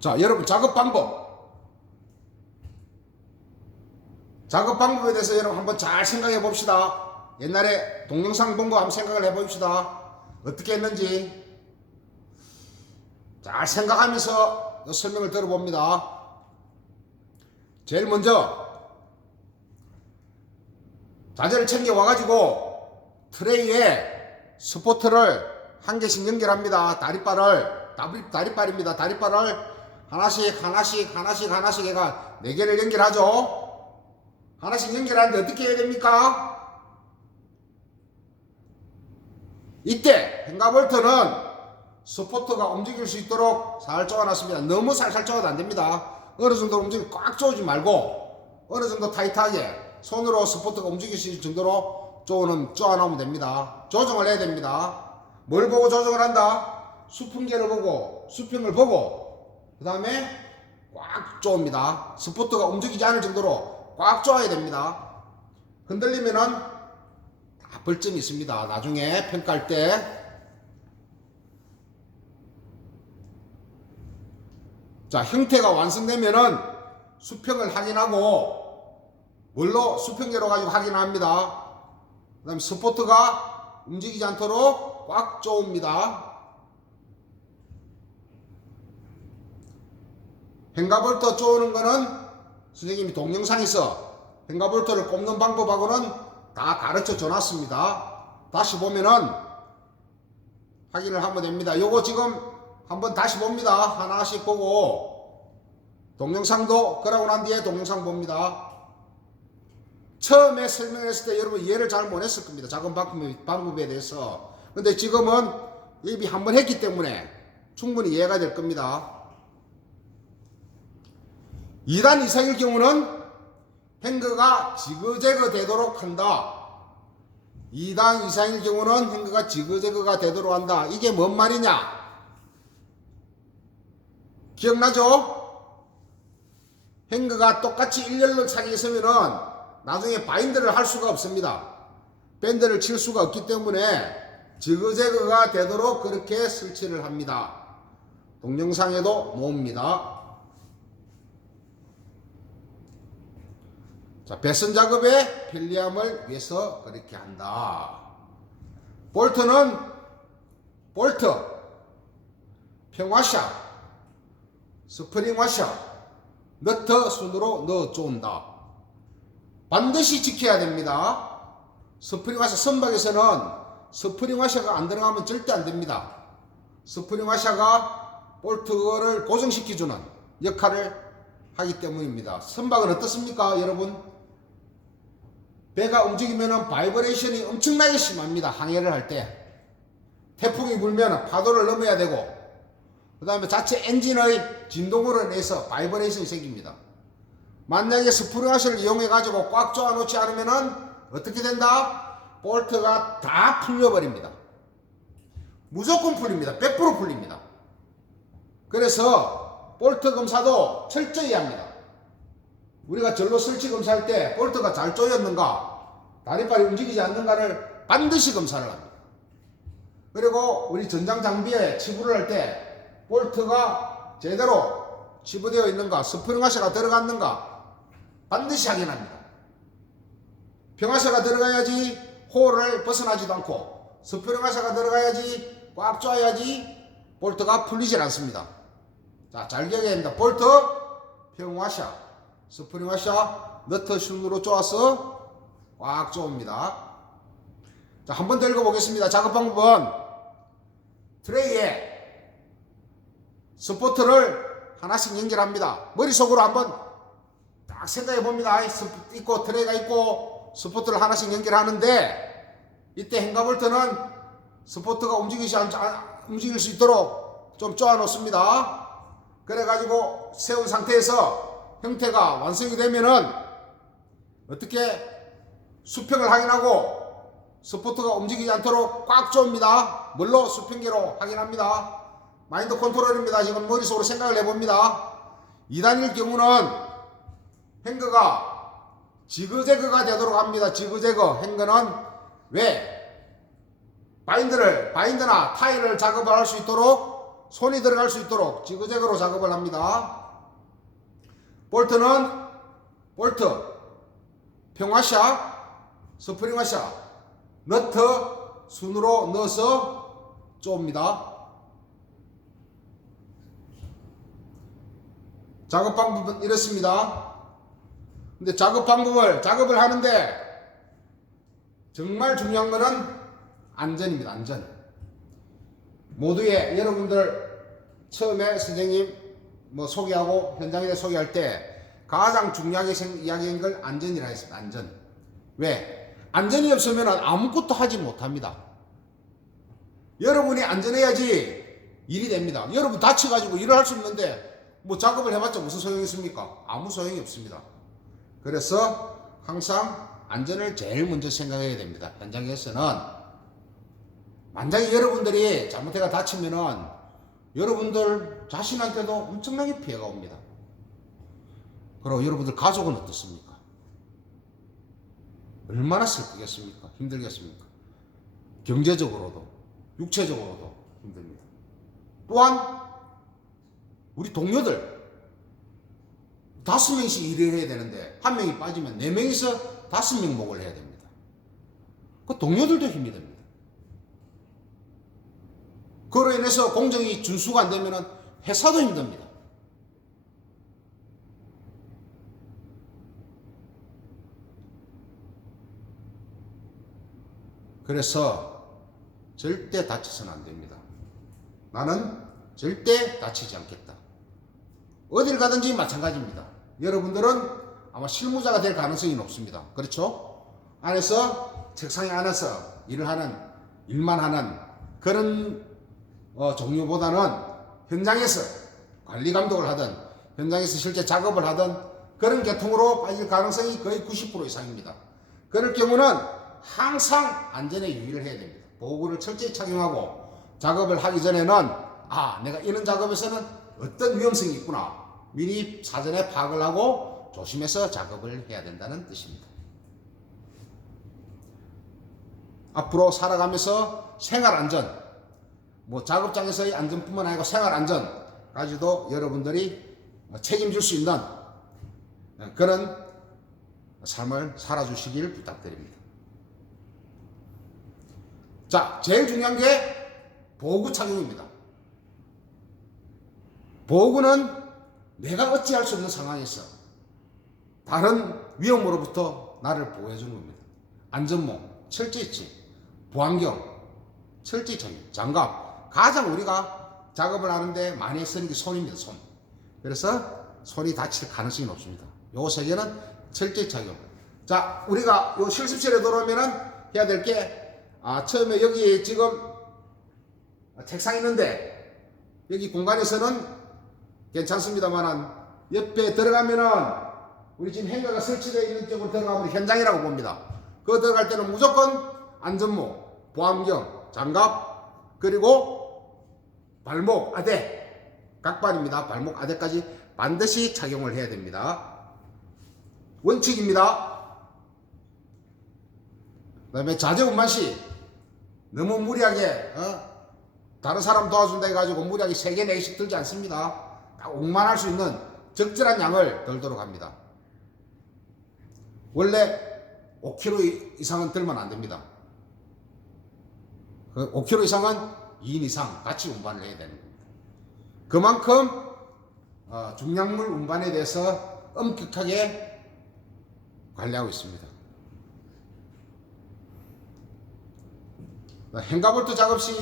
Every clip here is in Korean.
자, 여러분 작업 방법에 대해서 여러분 한번 잘 생각해 봅시다. 옛날에 동영상 본 거 한번 생각을 해 봅시다. 어떻게 했는지 잘 생각하면서 설명을 들어봅니다. 제일 먼저 자재를 챙겨 와가지고 트레이에 스포트를 한 개씩 연결합니다. 다리빨입니다. 다리빨을 하나씩 해가 4개를 연결하죠. 하나씩 연결하는데 어떻게 해야 됩니까? 이때 행가볼트는 스포트가 움직일 수 있도록 살 쪼아놨습니다. 너무 살살 쪼아도 안됩니다. 어느 정도 움직이면 꽉 쪼지 말고 어느 정도 타이트하게 손으로 스포트가 움직일 수 있을 정도로 쪼아놓으면 됩니다. 조정을 해야 됩니다. 뭘 보고 조정을 한다? 수평계를 보고 수평을 보고 그 다음에 꽉 쪼입니다. 스포트가 움직이지 않을 정도로 꽉 쪼아야 됩니다. 흔들리면은 다 벌점이 있습니다. 나중에 평가할 때. 자, 형태가 완성되면은 수평을 확인하고 뭘로 수평계로 가지고 확인합니다. 그 다음에 스포트가 움직이지 않도록 꽉 쪼읍니다. 행가볼트 쪼는 거는 선생님이 동영상에서 행가볼트를 꼽는 방법하고는 다 가르쳐 줘놨습니다. 다시 보면은 확인을 하면 됩니다. 요거 지금 한번 다시 봅니다. 하나씩 보고 동영상도 그러고 난 뒤에 동영상 봅니다. 처음에 설명했을 때 여러분 이해를 잘 못했을 겁니다. 작업 방법에 대해서. 근데 지금은 이미 한번 했기 때문에 충분히 이해가 될 겁니다. 2단 이상일 경우는 행거가 지그재그 되도록 한다. 2단 이상일 경우는 행거가 지그재그가 되도록 한다. 이게 뭔 말이냐? 기억나죠? 행거가 똑같이 일렬로 차게 있으면은 나중에 바인드를 할 수가 없습니다. 밴드를 칠 수가 없기 때문에 지그재그가 되도록 그렇게 설치를 합니다. 동영상에도 모읍니다. 자, 배선 작업의 편리함을 위해서 그렇게 한다. 볼트는 볼트, 평화샷, 스프링 와셔, 너트 순으로 넣어 쪼은다. 반드시 지켜야 됩니다. 스프링 와셔 선박에서는 스프링 와셔가 안 들어가면 절대 안 됩니다. 스프링 와셔가 볼트를 고정시켜주는 역할을 하기 때문입니다. 선박은 어떻습니까, 여러분? 배가 움직이면 바이브레이션이 엄청나게 심합니다. 항해를 할 때. 태풍이 불면 파도를 넘어야 되고 그 다음에 자체 엔진의 진동으로 인해서 바이브레이션이 생깁니다. 만약에 스프링 와셔를 이용해 가지고 꽉 조아 놓지 않으면은 어떻게 된다? 볼트가 다 풀려버립니다. 무조건 풀립니다. 100% 풀립니다. 그래서 볼트 검사도 철저히 합니다. 우리가 전로 설치 검사할 때 볼트가 잘 조였는가, 다리빨이 움직이지 않는가를 반드시 검사를 합니다. 그리고 우리 전장 장비에 치부를 할 때 볼트가 제대로 치부되어 있는가, 스프링 와셔가 들어갔는가 반드시 확인합니다. 평화셔가 들어가야지 홀을 벗어나지도 않고 스프링 와셔가 들어가야지 꽉 조아야지 볼트가 풀리질 않습니다. 자, 잘 기억해야 됩니다. 볼트, 평화셔, 스프링 와셔, 너트 슌으로 쪼아서 꽉 조읍니다. 자, 한 번 더 읽어보겠습니다. 작업 방법은 트레이에 스포트를 하나씩 연결합니다. 머릿속으로 한번 딱 생각해 봅니다. 있고 트레이가 있고 스포트를 하나씩 연결하는데 이때 행가볼트는 스포트가 움직일 수 있도록 좀 쪼아 놓습니다. 그래가지고 세운 상태에서 형태가 완성이 되면은 어떻게 수평을 확인하고 스포트가 움직이지 않도록 꽉 조입니다. 물로 수평계로 확인합니다. 마인드 컨트롤입니다. 지금 머릿속으로 생각을 해봅니다. 2단일 경우는 행거가 지그재그가 되도록 합니다. 지그재그 행거는 왜? 바인드나 타일을 작업을 할 수 있도록 손이 들어갈 수 있도록 지그재그로 작업을 합니다. 볼트는 볼트, 평화샷, 스프링 와샷, 너트 순으로 넣어서 쪼입니다. 작업 방법은 이렇습니다. 근데 작업을 하는데 정말 중요한 거는 안전입니다. 안전. 모두의 여러분들 처음에 선생님 소개하고 현장에 소개할 때 가장 중요하게 이야기한 걸 안전이라 했습니다. 안전. 왜? 안전이 없으면 아무것도 하지 못합니다. 여러분이 안전해야지 일이 됩니다. 여러분 다쳐가지고 일을 할 수 있는데 작업을 해봤자 무슨 소용이 있습니까? 아무 소용이 없습니다. 그래서 항상 안전을 제일 먼저 생각해야 됩니다. 현장에서는 만약에 여러분들이 잘못해가 다치면은 여러분들 자신한테도 엄청나게 피해가 옵니다. 그리고 여러분들 가족은 어떻습니까? 얼마나 슬프겠습니까? 힘들겠습니까? 경제적으로도 육체적으로도 힘듭니다. 또한 우리 동료들 5명씩 일을 해야 되는데 1명이 빠지면 4명이서 5명 목을 해야 됩니다. 그 동료들도 힘이 됩니다. 그로 인해서 공정이 준수가 안 되면 회사도 힘듭니다. 그래서 절대 다쳐서는 안 됩니다. 나는 절대 다치지 않겠다. 어딜 가든지 마찬가지입니다. 여러분들은 아마 실무자가 될 가능성이 높습니다. 그렇죠? 안에서 책상에 앉아서 일만 하는 그런 종류보다는 현장에서 관리 감독을 하든 현장에서 실제 작업을 하든 그런 계통으로 빠질 가능성이 거의 90% 이상입니다. 그럴 경우는 항상 안전에 유의를 해야 됩니다. 보호구를 철저히 착용하고 작업을 하기 전에는 내가 이런 작업에서는 어떤 위험성이 있구나 미리 사전에 파악을 하고 조심해서 작업을 해야 된다는 뜻입니다. 앞으로 살아가면서 생활안전, 작업장에서의 안전뿐만 아니고 생활안전까지도 여러분들이 책임질 수 있는 그런 삶을 살아주시길 부탁드립니다. 자, 제일 중요한 게 보호구 착용입니다. 보호구는 내가 어찌할 수 없는 상황에서 다른 위험으로부터 나를 보호해 주는 겁니다. 안전모, 철저히 보안경, 철저히 착용, 장갑. 가장 우리가 작업을 하는데 많이 쓰는 게 손입니다. 손. 그래서 손이 다칠 가능성이 높습니다. 요 세 개는 철저히 착용. 자, 우리가 요 실습실에 들어오면은 해야 될 게 처음에 여기 지금 책상 있는데 여기 공간에서는 괜찮습니다만 옆에 들어가면은 우리 지금 행가가 설치되어 있는 쪽으로 들어가면 현장이라고 봅니다. 그거 들어갈 때는 무조건 안전모, 보안경, 장갑 그리고 발목 아대 각반입니다. 발목 아대까지 반드시 착용을 해야 됩니다. 원칙입니다. 그 다음에 자제운반시 너무 무리하게 다른 사람 도와준다 해가지고 무리하게 3개, 4개씩 들지 않습니다. 딱 옥만할 수 있는 적절한 양을 들도록 합니다. 원래 5kg 이상은 들면 안 됩니다. 5kg 이상은 2인 이상 같이 운반을 해야 되는 겁니다. 그만큼 중량물 운반에 대해서 엄격하게 관리하고 있습니다. 행가볼트 작업 시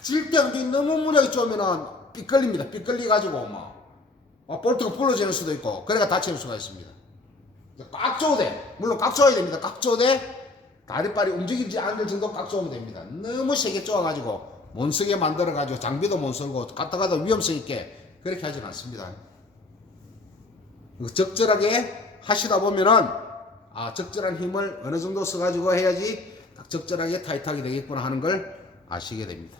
질때 너무 무리하게 쪼으면 삐끌립니다. 삐끌리가지고 볼트가 부러지는 수도 있고 그래가 다칠 수가 있습니다. 꽉 쪼도 돼. 물론 꽉 쪼아야 됩니다. 꽉 쪼되 다리빨이 움직이지 않을 정도 꽉 쪼으면 됩니다. 너무 세게 쪼아가지고 못 쓰게 만들어가지고 장비도 못 쓰고 갔다가도 위험성 있게 그렇게 하진 않습니다. 적절하게 하시다 보면은 적절한 힘을 어느 정도 써가지고 해야지 딱 적절하게 타이트하게 되겠구나 하는 걸 아시게 됩니다.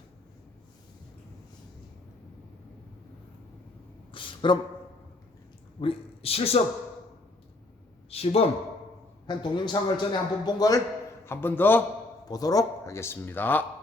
그럼 우리 실습 시범 한 동영상을 전에 한번 본 걸 한 번 더 보도록 하겠습니다.